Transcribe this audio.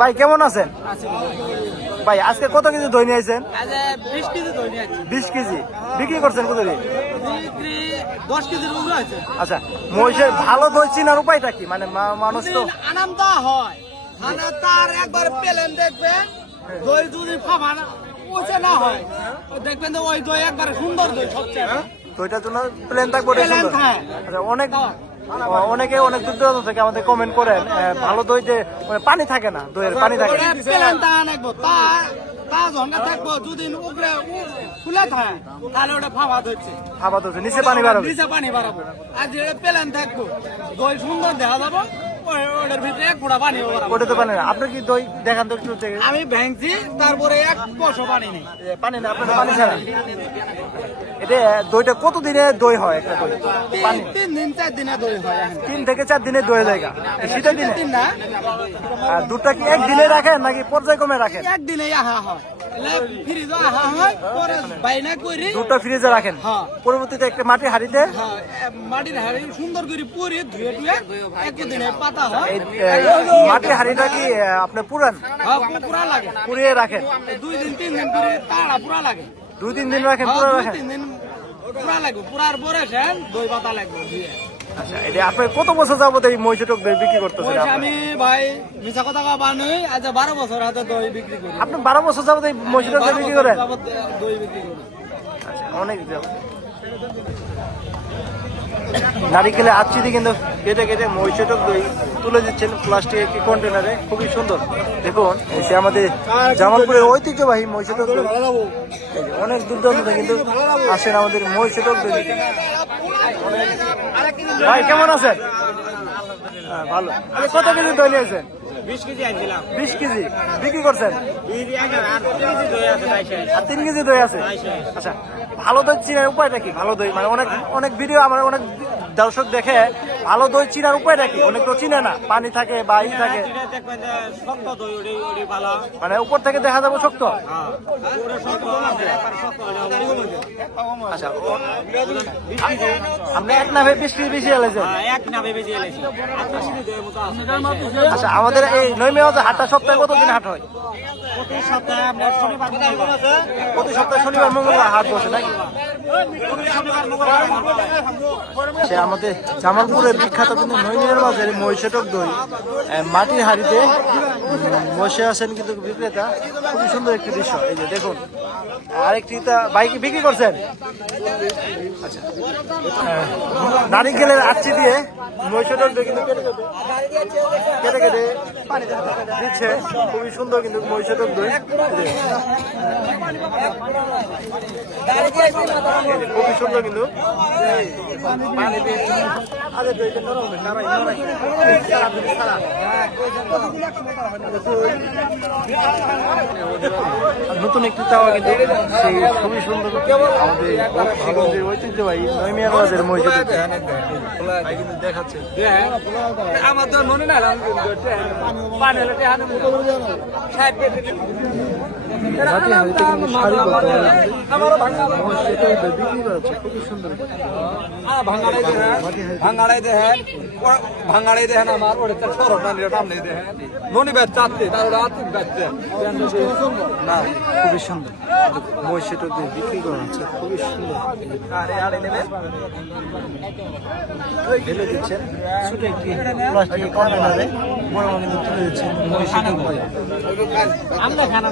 ভাই কেমন আছেন? ভাই আজকে কত কেজি দই নিয়ে আইছেন? 20 কেজি বিক্রি করছেন কত দিয়ে? 10 কেজির উপরে আছে। আচ্ছা, মহিষের ভালো দই চিনার উপায়টা কি? মানে মানুষ তো আনামদা হয় মানে তার একবার পেলেন দেখবেন দই যদি ফাফা না উঁচে না হয় দেখবেন যে ওই দই একবার সুন্দর দই সবচেয়ে দইটার জন্য প্লেন থাকবে ওটাই সুন্দর। আচ্ছা, অনেকে অনেক দূর দূরান্ত থেকে আমাদের কমেন্ট করেন ভালো দইতে মানে পানি থাকে না, দইয়ের পানি থাকে না। পেলেন তা আনবো তা ঝন্ডা থাকবো যদি উপরে ফুলে থাকে তাহলে ওটা ফাফা ধরছে, খাবার দই নিচে পানি বাড়াবে, নিচে পানি বাড়াবো। আর যেটা পেলেন থাকবো দই সুন্দর দেখা যাবো ওটার ভিতরে এক ফোঁটা পানি ওটা তো পানি না। আপনার কি দই দেখান তো একটু? আমি ভেঙছি তারপরে এক কষো পানি নেই, পানি না, আপনার পানি ছাড়া। এটা দইটা কত দিনে দই হয়? একটা দই 3 দিন 4 দিনে দই হয়। 3 থেকে 4 দিনে দই জায়গা শীতের দিনে। দিন না, আর দুধটা কি একদিনে রাখেন নাকি পর্যায়ক্রমে রাখেন? একদিনে আহা হয় ফ্রিজে আহা হয় পরে বাইনা করি দুধটা ফ্রিজে রাখেন, পরবর্তীতে একটা মাটির হাঁড়িতে মাটির হাঁড়ি সুন্দর করে পুড়ে ধুয়ে ধুয়ে একদিনে পাতা হয়। মাটির হাঁড়িটা কি আপনার পুরান? পুরা লাগে, পুড়িয়ে রাখেন 2 দিন 3 দিন করে তাড়া পুরা লাগে, 2-3 দিন রাখেন, পুরো রাখেন। 3 দিন পুরা লাগবে, পুরার পরে সেন দই পাতা লাগবে। আচ্ছা, এটা আপনি কত বছর যাবত এই মহিষটক দই বিক্রি করতেছেন? আমি ভাই মিছা কথা বানুই আজ 12 বছর হাতে দই বিক্রি করি। আপনি 12 বছর যাবত এই মহিষটক দই বিক্রি করেন? দই বিক্রি করি। আচ্ছা, অনেক যাবত। নারিকেলে আচ্ছিদি কিন্তু কেটে কেটে মহিষটক দই তুলে দিচ্ছেন প্লাস্টিকের একটি কন্টেনারে, খুবই সুন্দর। দেখুন এই যে আমাদের জামালপুরের ঐতিহ্যবাহী মহিষটক দই, অনেক দূর দূরান্ত কিন্তু আসেন আমাদের মহিষটক দই। ভাই কেমন আছেন? হ্যাঁ ভালো। কত কেজি দই নিয়েছেন? 20 কেজি আনছিলাম। 20 কেজি বিক্রি করছেন? আর 3 কেজি দই আছে। আচ্ছা, ভালো দই চিনার উপায়টা কি? ভালো দই মানে অনেক ভিডিও আমার অনেক দর্শক দেখে, ভালো দই চিনার উপায়টা কি? অনেক তো চিনে না, পানি থাকে বা ই থাকে, মানে উপর থেকে দেখা যাবে শক্ত। আচ্ছা, আপনি এক নাভে 20 কেজি বেশি এলেছেন? আচ্ছা, আমাদের এই নৈমেয়াতে হাটটা সপ্তাহে কতদিন হাট হয়? প্রতি সপ্তাহে শনিবার মঙ্গলবার হাট বসে নাকি? সে আমাদের জামালপুরের বিখ্যাত কিন্তু নৈমিয়ার মাঝের মহিষটক দই মাটির হাঁড়িতে বসে আছেন কিন্তু বিক্রেতা। খুবই সুন্দর একটি দৃশ্য। এই যে দেখুন, আরেকটি বাইকে বিক্রি করছেন। আচ্ছা, নারিকেলের আচ্ছি দিয়ে মহিষটক দই কিন্তু কেটে কেটে পানি দিচ্ছে, খুবই সুন্দর কিন্তু মহিষটক দই। খুবই সুন্দর কিন্তু নতুন একটি তাওয়া কিন্তু সেই খুবই সুন্দর আমাদের ঐতিহ্যবাহী নৈমিয়ার বাজারের মহিষটক কিন্তু দেখাচ্ছে। আমার তো মনে না ভাঙাড়াই দেখেন আমার ওটা সরব নামলে দেখেন ননি ব্যাচ চাচ্ছে তার আর্থিক ব্যাচছে না, খুবই সুন্দর মহিষটক দিয়ে বিক্রি করা হচ্ছে, খুবই সুন্দর। ঢেলে দিচ্ছেন ছোট একটি প্লাস্টিকের কন্টেনারে, বড় কিন্তু তুলে দিচ্ছেন মহিষটক দই। আমরা খানা